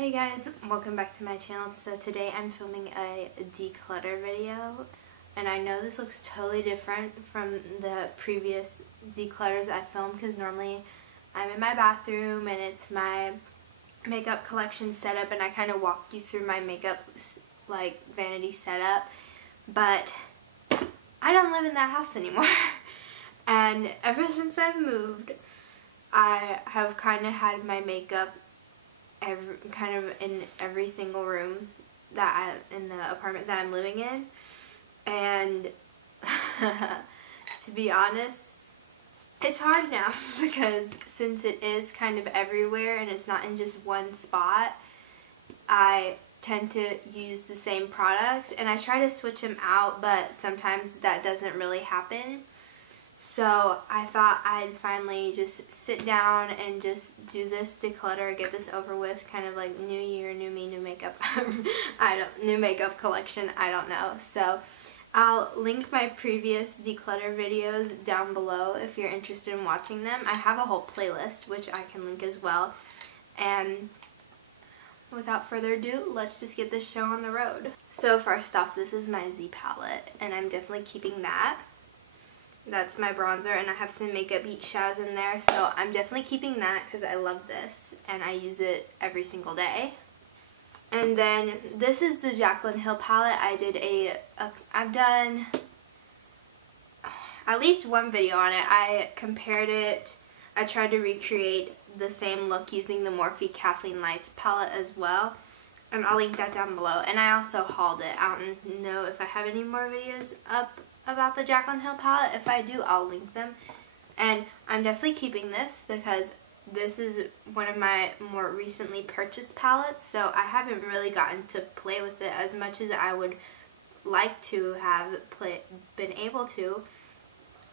Hey guys, welcome back to my channel. So today I'm filming a declutter video, and I know this looks totally different from the previous declutters I filmed because normally I'm in my bathroom and it's my makeup collection setup and I kind of walk you through my makeup like vanity setup, but I don't live in that house anymore. And ever since I've moved, I have kind of had my makeup in every single room in the apartment that I'm living in. And to be honest, it's hard now because since it is kind of everywhere and it's not in just one spot, I tend to use the same products and I try to switch them out, but sometimes that doesn't really happen. So I thought I'd finally just sit down and just do this declutter, get this over with, kind of like new year, new me, new makeup. New makeup collection, I don't know. So I'll link my previous declutter videos down below if you're interested in watching them. I have a whole playlist which I can link as well. And without further ado, let's just get this show on the road. So first off, this is my Z palette and I'm definitely keeping that. That's my bronzer, and I have some makeup heat shadows in there, so I'm definitely keeping that because I love this and I use it every single day. And then this is the Jaclyn Hill palette. I've done at least one video on it. I compared it. I tried to recreate the same look using the Morphe Kathleen Lights palette as well, and I'll link that down below. And I also hauled it. I don't know if I have any more videos up about the Jaclyn Hill palette. If I do, I'll link them. And I'm definitely keeping this because this is one of my more recently purchased palettes, so I haven't really gotten to play with it as much as I would like to have been able to.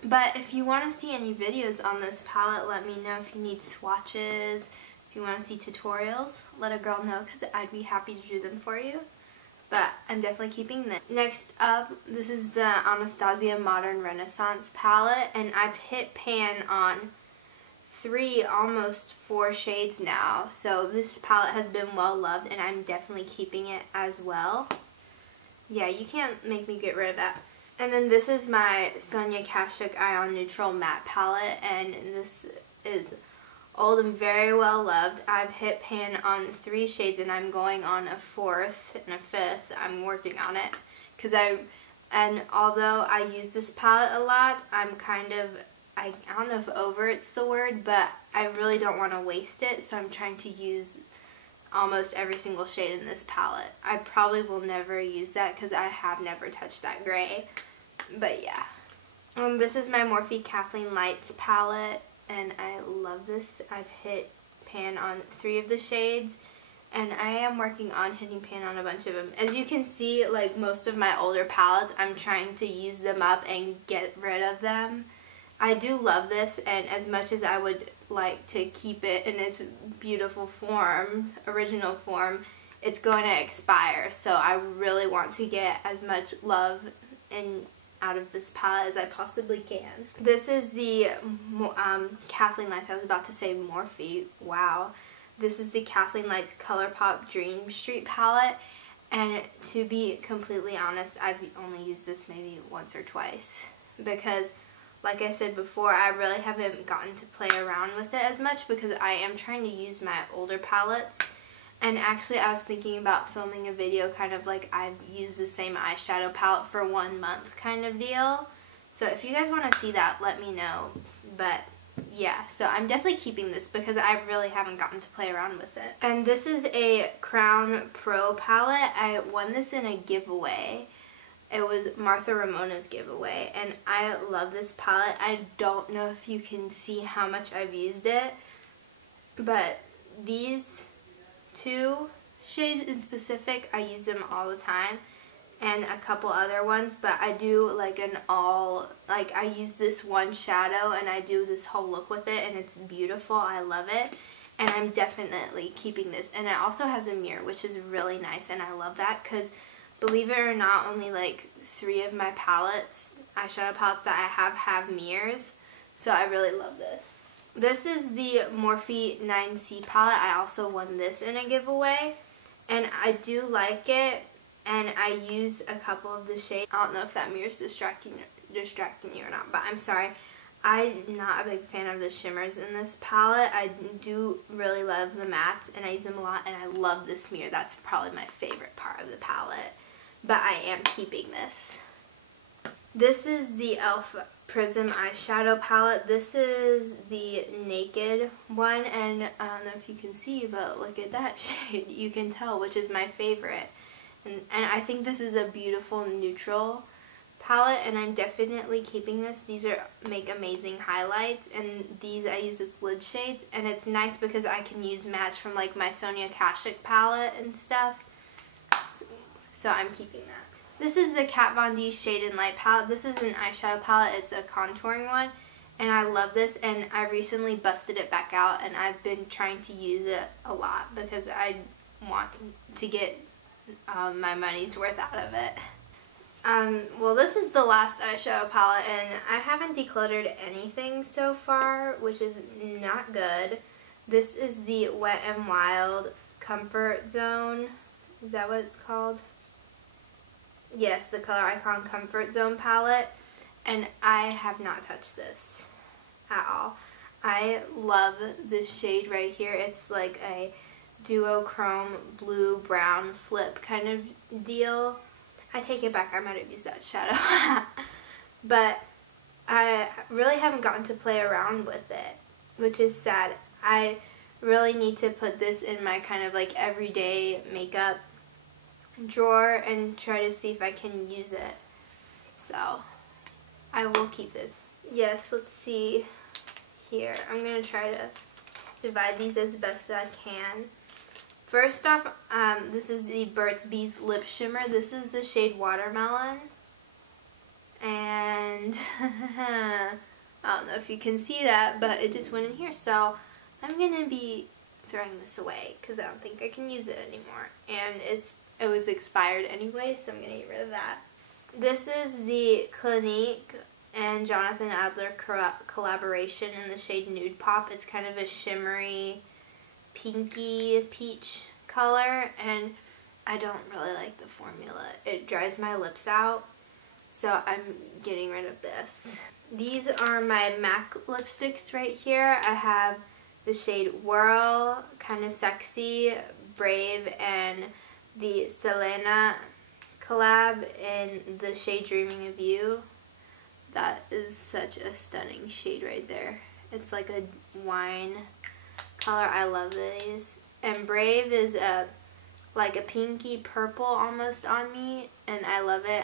But if you want to see any videos on this palette, let me know. If you need swatches, if you want to see tutorials, let a girl know because I'd be happy to do them for you. But I'm definitely keeping this. Next up, this is the Anastasia Modern Renaissance palette, and I've hit pan on 3, almost 4 shades now. So this palette has been well loved, and I'm definitely keeping it as well. Yeah, you can't make me get rid of that. And then this is my Sonia Kashuk Ion Neutral Matte palette, and this is old and very well loved. I've hit pan on 3 shades and I'm going on a 4th and a 5th. I'm working on it and although I use this palette a lot, I'm kind of, I don't know if over it's the word, but I really don't want to waste it, so I'm trying to use almost every single shade in this palette. I probably will never use that because I have never touched that gray, but yeah. This is my Morphe Kathleen Lights palette, and I love this. I've hit pan on 3 of the shades, and I am working on hitting pan on a bunch of them. As you can see, like most of my older palettes, I'm trying to use them up and get rid of them. I do love this, and as much as I would like to keep it in its beautiful form, original form, it's going to expire. So I really want to get as much love out of this palette as I possibly can. This is the Kathleen Lights. I was about to say Morphe. Wow. This is the Kathleen Lights ColourPop Dream Street palette, and to be completely honest, I've only used this maybe once or twice because, like I said before, I really haven't gotten to play around with it as much because I am trying to use my older palettes. And actually, I was thinking about filming a video kind of like I've used the same eyeshadow palette for 1 month kind of deal. So if you guys want to see that, let me know. But yeah, so I'm definitely keeping this because I really haven't gotten to play around with it. And this is a Crown Pro palette. I won this in a giveaway. It was Martha Ramona's giveaway, and I love this palette. I don't know if you can see how much I've used it, but these 2 shades in specific, I use them all the time, and a couple other ones, but I do like I use this one shadow and I do this whole look with it, and it's beautiful. I love it, and I'm definitely keeping this. And it also has a mirror, which is really nice, and I love that because, believe it or not, only like 3 of my palettes, eyeshadow palettes that I have mirrors, so I really love this. This is the Morphe 9C palette. I also won this in a giveaway, and I do like it, and I use a couple of the shades. I don't know if that mirror is distracting you or not, but I'm sorry. I'm not a big fan of the shimmers in this palette. I do really love the mattes, and I use them a lot, and I love this mirror. That's probably my favorite part of the palette, but I am keeping this. This is the e.l.f. Prism eyeshadow palette. This is the naked one, and I don't know if you can see, but look at that shade. You can tell which is my favorite. And I think this is a beautiful neutral palette, and I'm definitely keeping this. These make amazing highlights, and these I use as lid shades, and it's nice because I can use mattes from like my Sonia Kashuk palette and stuff. So I'm keeping that. This is the Kat Von D Shade and Light palette. This is an eyeshadow palette. It's a contouring one, and I love this, and I recently busted it back out, and I've been trying to use it a lot because I want to get my money's worth out of it. Well, this is the last eyeshadow palette, and I haven't decluttered anything so far, which is not good. This is the Wet n Wild Comfort Zone. Is that what it's called? Yes, the Color Icon Comfort Zone palette, and I have not touched this at all. I love this shade right here. It's like a duochrome blue-brown flip kind of deal. I take it back, I might have used that shadow. But I really haven't gotten to play around with it, which is sad. I really need to put this in my kind of like everyday makeup drawer and try to see if I can use it. So I will keep this. Yes, let's see here. I'm going to try to divide these as best as I can. First off, this is the Burt's Bees Lip Shimmer. This is the shade Watermelon. And I don't know if you can see that, but it just went in here. So I'm going to be throwing this away because I don't think I can use it anymore. And it was expired anyway, so I'm going to get rid of that. This is the Clinique and Jonathan Adler collaboration in the shade Nude Pop. It's kind of a shimmery, pinky peach color, and I don't really like the formula. It dries my lips out, so I'm getting rid of this. These are my MAC lipsticks right here. I have the shade Whirl, kind of sexy, brave, and the Selena collab in the shade Dreaming of You. That is such a stunning shade right there. It's like a wine color. I love these. And Brave is like a pinky purple almost on me, and I love it.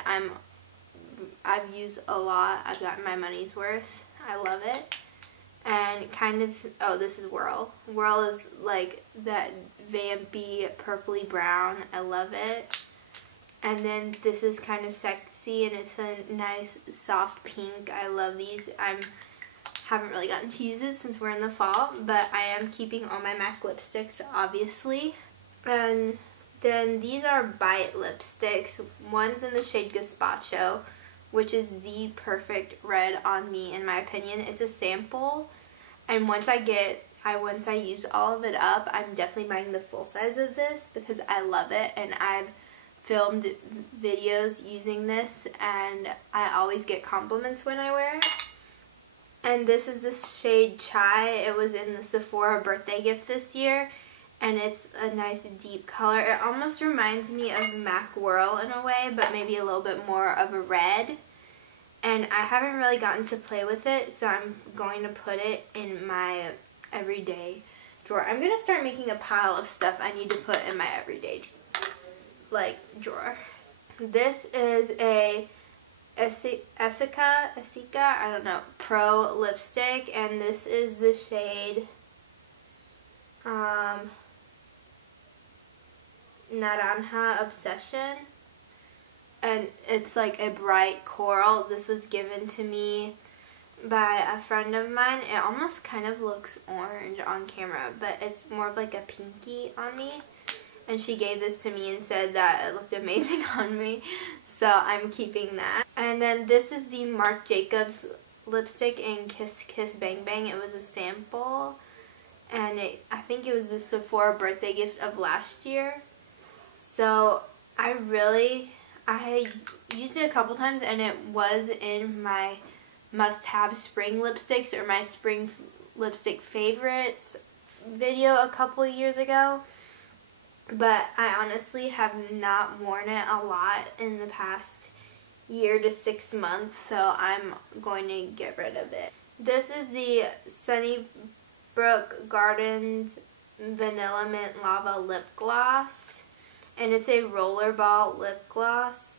I've used a lot. I've gotten my money's worth. I love it. And kind of, oh, this is Whirl. Whirl is like that vampy purpley brown. I love it. And then this is kind of sexy, and it's a nice soft pink. I love these. Haven't really gotten to use it since we're in the fall, but I am keeping all my MAC lipsticks, obviously. And then these are Bite lipsticks. One's in the shade Gazpacho, which is the perfect red on me in my opinion. It's a sample, and once I use all of it up, I'm definitely buying the full size of this because I love it, and I've filmed videos using this, and I always get compliments when I wear it. And this is the shade Chai. It was in the Sephora birthday gift this year, and it's a nice deep color. It almost reminds me of MAC Whirl in a way, but maybe a little bit more of a red. And I haven't really gotten to play with it, so I'm going to put it in my everyday drawer. I'm going to start making a pile of stuff I need to put in my everyday drawer. This is a Essica, I don't know, Pro lipstick, and this is the shade Naranja Obsession, and it's like a bright coral. This was given to me by a friend of mine. It almost kind of looks orange on camera, but it's more of like a pinky on me. And she gave this to me and said that it looked amazing on me, so I'm keeping that. And then this is the Marc Jacobs lipstick in Kiss Kiss Bang Bang. It was a sample, and I think it was the Sephora birthday gift of last year. So I used it a couple times, and it was in my must-have spring lipsticks or my spring lipstick favorites video a couple years ago. But I honestly have not worn it a lot in the past year to 6 months, so I'm going to get rid of it. This is the Sunnybrook Gardens Vanilla Mint Lava Lip Gloss, and it's a rollerball lip gloss.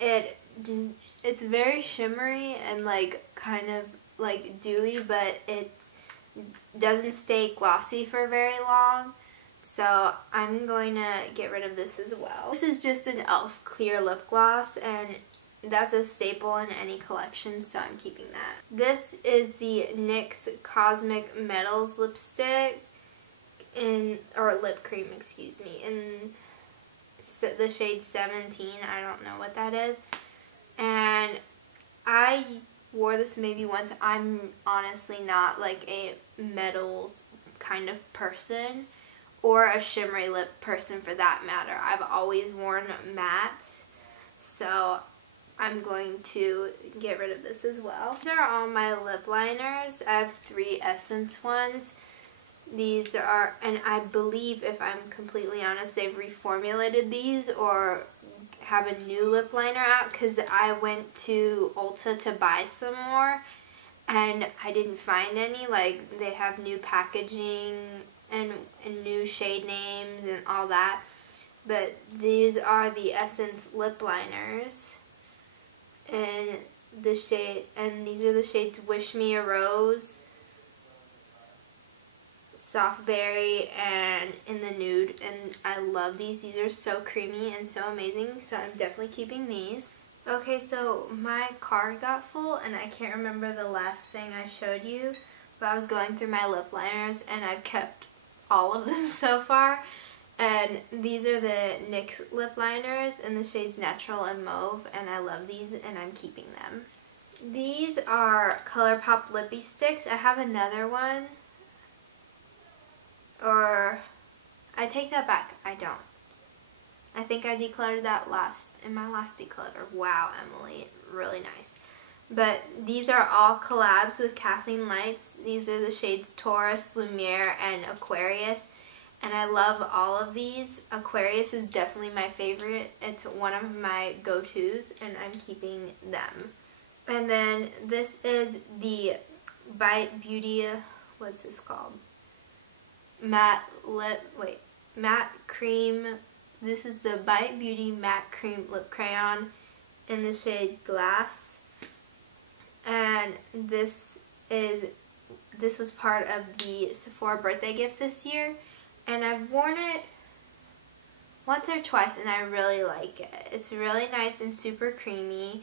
It's very shimmery and like kind of like dewy, but it doesn't stay glossy for very long. So I'm going to get rid of this as well. This is just an e.l.f. clear lip gloss, and that's a staple in any collection, so I'm keeping that. This is the NYX Cosmic Metals lipstick or lip cream, excuse me, in the shade 17. I don't know what that is. And I wore this maybe once. I'm honestly not like a metals kind of person, or a shimmery lip person for that matter. I've always worn mattes, so I'm going to get rid of this as well. These are all my lip liners. I have 3 Essence ones. These are, and I believe, if I'm completely honest, they've reformulated these or have a new lip liner out, because I went to Ulta to buy some more and I didn't find any. Like, they have new packaging and new shade names and all that. But these are the Essence lip liners, and these are the shades Wish Me a Rose, Soft Berry, and In the Nude. And I love these. These are so creamy and so amazing, so I'm definitely keeping these. Okay, so my card got full, and I can't remember the last thing I showed you, but I was going through my lip liners, and I've kept all of them so far. And these are the NYX lip liners in the shades Natural and Mauve, and I love these, and I'm keeping them. These are ColourPop Lippy Sticks. I have another one, or I take that back, I don't. I think I decluttered that in my last declutter. Wow, Emily, really nice. But these are all collabs with Kathleen Lights. These are the shades Taurus, Lumiere, and Aquarius. And I love all of these. Aquarius is definitely my favorite. It's one of my go-tos, and I'm keeping them. And then this is the Bite Beauty, what's this called? Matte Cream. This is the Bite Beauty Matte Cream Lip Crayon in the shade Glass. And this was part of the Sephora birthday gift this year, and I've worn it once or twice, and I really like it. It's really nice and super creamy,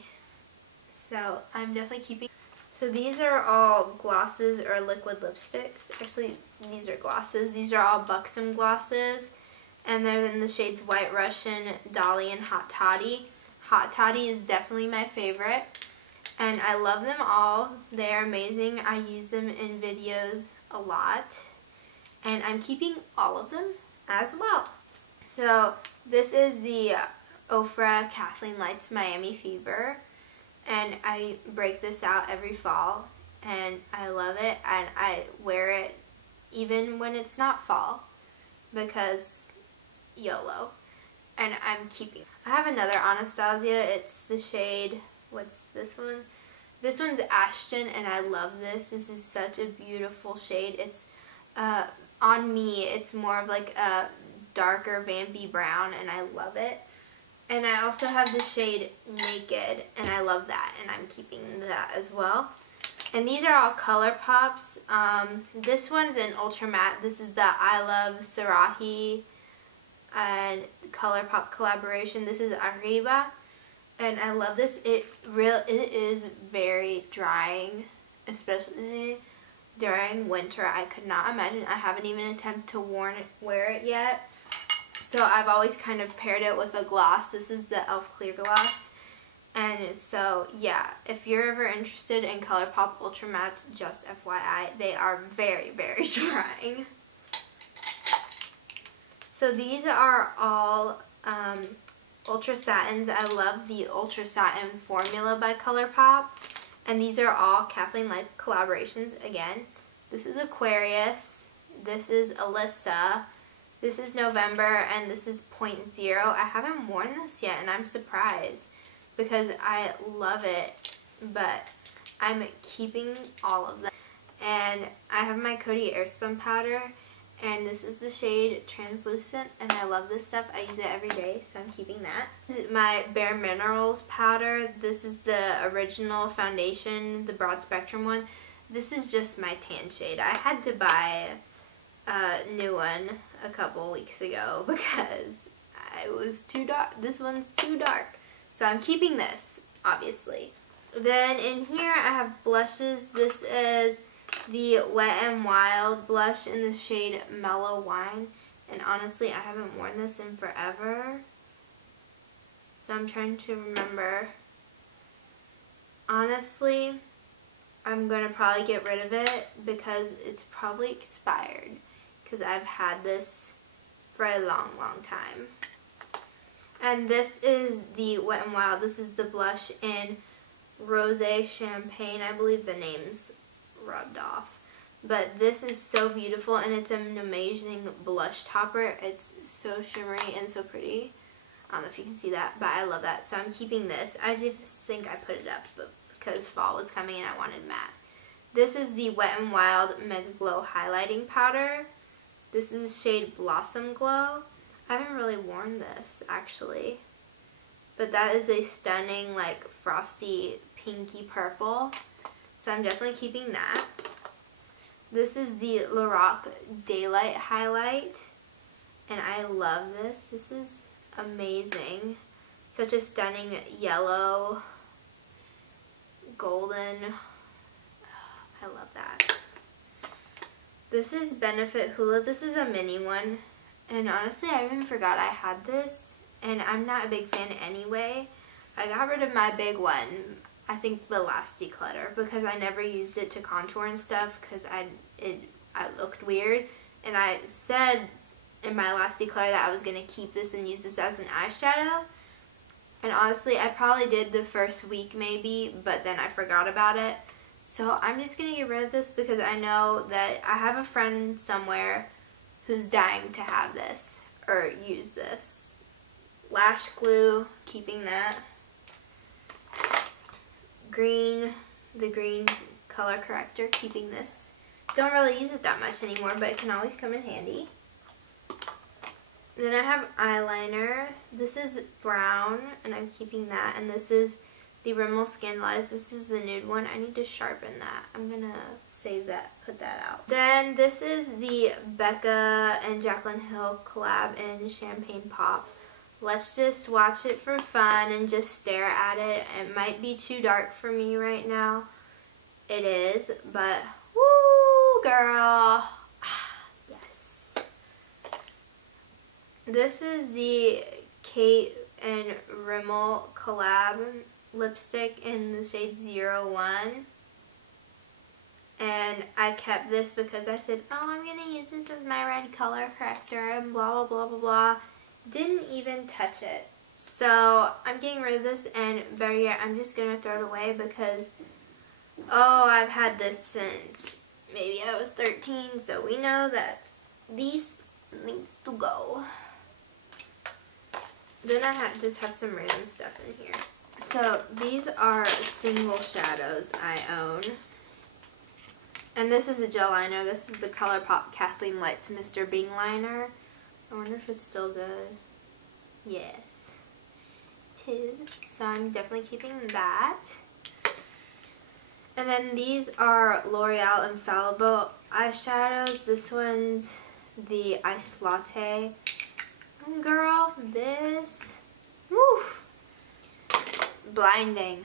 so I'm definitely keeping. So these are all glosses or liquid lipsticks. Actually, these are glosses. These are all Buxom glosses, and they're in the shades White Russian, Dolly, and Hot Toddy. Hot Toddy is definitely my favorite, and I love them all. They're amazing. I use them in videos a lot, and I'm keeping all of them as well. So this is the Ofra Kathleen Lights Miami Fever, and I break this out every fall, and I love it, and I wear it even when it's not fall, because YOLO. And I'm keeping. I have another Anastasia. It's the shade, what's this one? This one's Ashton, and I love this. This is such a beautiful shade. It's on me, it's more of like a darker vampy brown, and I love it. And I also have the shade Naked, and I love that, and I'm keeping that as well. And these are all ColourPops. This one's an Ultra Matte. This is the I Love Sarahi and ColourPop collaboration. This is Arriba, and I love this. It is very drying, especially during winter. I could not imagine. I haven't even attempted to wear it yet. So I've always kind of paired it with a gloss. This is the e.l.f. Clear Gloss, And so, yeah, if you're ever interested in ColourPop Ultra Mattes, just FYI, they are very, very trying. So these are all Ultra Satins. I love the Ultra Satin formula by ColourPop. And these are all Kathleen Lights collaborations again. This is Aquarius. This is Alyssa. This is November. And this is Point Zero. I haven't worn this yet and I'm surprised because I love it. But I'm keeping all of them. And I have my Coty Airspun powder. And this is the shade Translucent, and I love this stuff. I use it every day, so I'm keeping that. This is my Bare Minerals powder. This is the original foundation, the broad spectrum one. This is just my tan shade. I had to buy a new one a couple weeks ago because I was too dark. This one's too dark. So I'm keeping this, obviously. Then in here I have blushes. This is the Wet n Wild blush in the shade Mellow Wine. And honestly, I haven't worn this in forever. So I'm trying to remember. Honestly, I'm going to probably get rid of it because it's probably expired. Because I've had this for a long, long time. And this is the Wet n Wild. This is the blush in Rosé Champagne. I believe the name's rubbed off, but this is so beautiful and it's an amazing blush topper. It's so shimmery and so pretty. I don't know if you can see that, but I love that, so I'm keeping this. I just think I put it up because fall was coming and I wanted matte. This is the Wet n Wild Mega Glow highlighting powder. This is shade Blossom Glow. I haven't really worn this actually, but that is a stunning like frosty pinky purple. So I'm definitely keeping that. This is the Lorac Daylight Highlight. And I love this. This is amazing. Such a stunning yellow, golden. I love that. This is Benefit Hula. This is a mini one. And honestly, I even forgot I had this. And I'm not a big fan anyway. I got rid of my big one. I think the last declutter because I never used it to contour and stuff because I looked weird, and I said in my last declutter that I was going to keep this and use this as an eyeshadow, and honestly I probably did the first week maybe, but then I forgot about it. So I'm just going to get rid of this because I know that I have a friend somewhere who's dying to have this or use this. Lash glue, keeping that. Green, the green color corrector, keeping this. Don't really use it that much anymore, but it can always come in handy. Then I have eyeliner. This is brown, and I'm keeping that. And this is the Rimmel Scandalized. This is the nude one. I need to sharpen that. I'm going to save that, put that out. Then this is the Becca and Jaclyn Hill collab in Champagne Pop. Let's just watch it for fun and just stare at it. It might be too dark for me right now. It is, but woo, girl. Yes. This is the Kate and Rimmel collab lipstick in the shade 01. And I kept this because I said, oh, I'm going to use this as my red color corrector and blah, blah, blah, blah, blah. Didn't even touch it. So I'm getting rid of this, and better yet, I'm just going to throw it away because, oh, I've had this since maybe I was 13, so we know that these needs to go. Then I just have some random stuff in here. So these are single shadows I own. And this is a gel liner. This is the ColourPop Kathleen Lights Mr. Bing liner. I wonder if it's still good. Yes. It is. So I'm definitely keeping that. And then these are L'Oreal Infallible eyeshadows. This one's the Iced Latte. And girl, this, woo, blinding.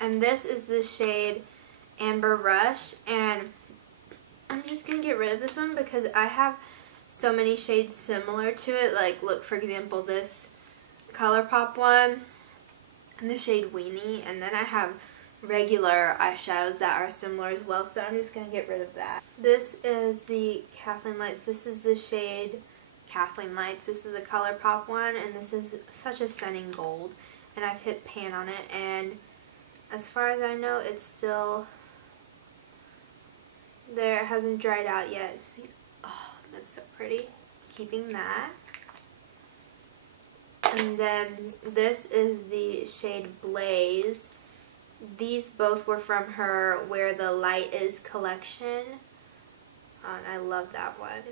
And this is the shade Amber Rush. And I'm just going to get rid of this one because I have so many shades similar to it. Like, look, for example, this ColourPop one. in the shade Weenie, and then I have regular eyeshadows that are similar as well, so I'm just going to get rid of that. This is the Kathleen Lights. This is the shade Kathleen Lights. This is a ColourPop one, and this is such a stunning gold, and I've hit pan on it, and as far as I know, it's still there. It hasn't dried out yet. See? Oh, that's so pretty. Keeping that. And then this is the shade Blaze. These both were from her Where the Light Is collection. And I love that one.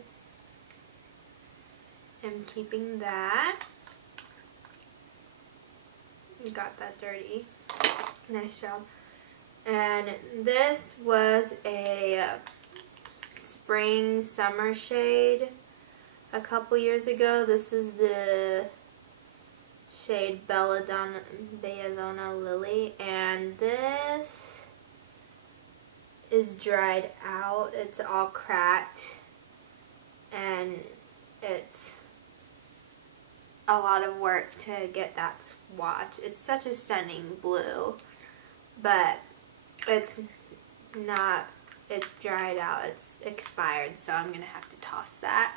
I'm keeping that. Got that dirty. Nice job. And this was a spring summer shade a couple years ago. This is the shade Belladonna Lily, and this is dried out. It's all cracked, and it's a lot of work to get that swatch. It's such a stunning blue, but it's not, it's dried out, it's expired, so I'm gonna have to toss that.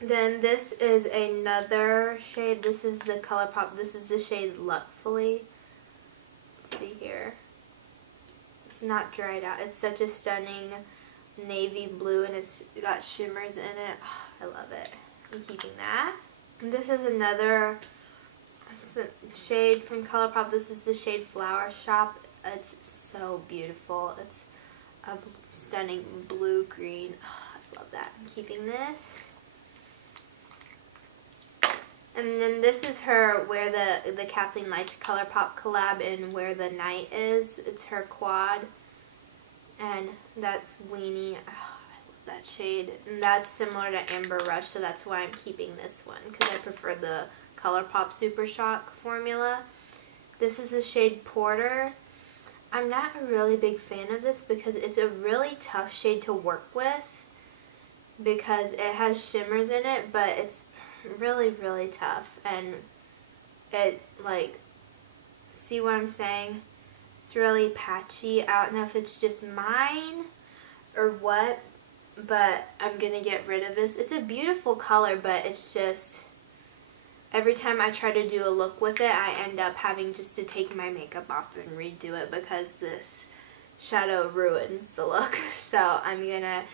Then this is another shade. This is the ColourPop. This is the shade Luckfully. Let's see here. It's not dried out. It's such a stunning navy blue, and it's got shimmers in it. Oh, I love it. I'm keeping that. And this is another shade from ColourPop. This is the shade Flower Shop. It's so beautiful. It's a stunning blue-green. Oh, I love that. I'm keeping this. And then this is her Where the Kathleen Lights ColourPop collab in Where the Night Is. It's her quad. And that's Weenie. Oh, I love that shade. And that's similar to Amber Rush, so that's why I'm keeping this one, because I prefer the ColourPop Super Shock formula. This is the shade Porter. I'm not a really big fan of this because it's a really tough shade to work with because it has shimmers in it, but it's really, really tough, and it, like, see what I'm saying? It's really patchy. I don't know if it's just mine or what, but I'm gonna get rid of this. It's a beautiful color, but it's just, every time I try to do a look with it, I end up having just to take my makeup off and redo it because this shadow ruins the look. So I'm gonna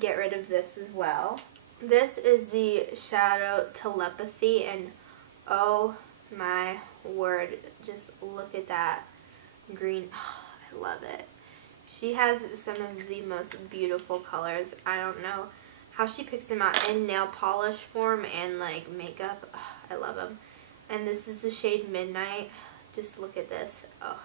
get rid of this as well. This is the shadow Telepathy, and oh my word, just look at that green. Oh, I love it. She has some of the most beautiful colors. I don't know how she picks them out in nail polish form and like makeup. Oh, I love them. And this is the shade Midnight. Just look at this. Oh,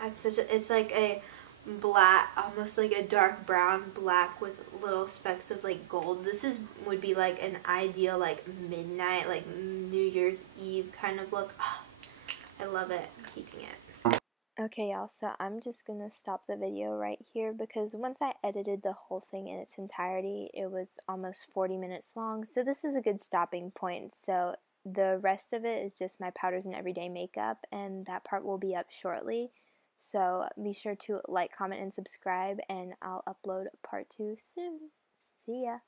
that's such a, it's like a black, almost like a dark brown black with little specks of like gold. This is would be like an ideal like midnight, like New Year's Eve kind of look. Oh, I love it. I'm keeping it. Okay, y'all, so I'm just gonna stop the video right here because once I edited the whole thing in its entirety, it was almost 40 minutes long, so this is a good stopping point. So the rest of it is just my powders and everyday makeup, and that part will be up shortly. So be sure to like, comment, and subscribe, and I'll upload part 2 soon. See ya!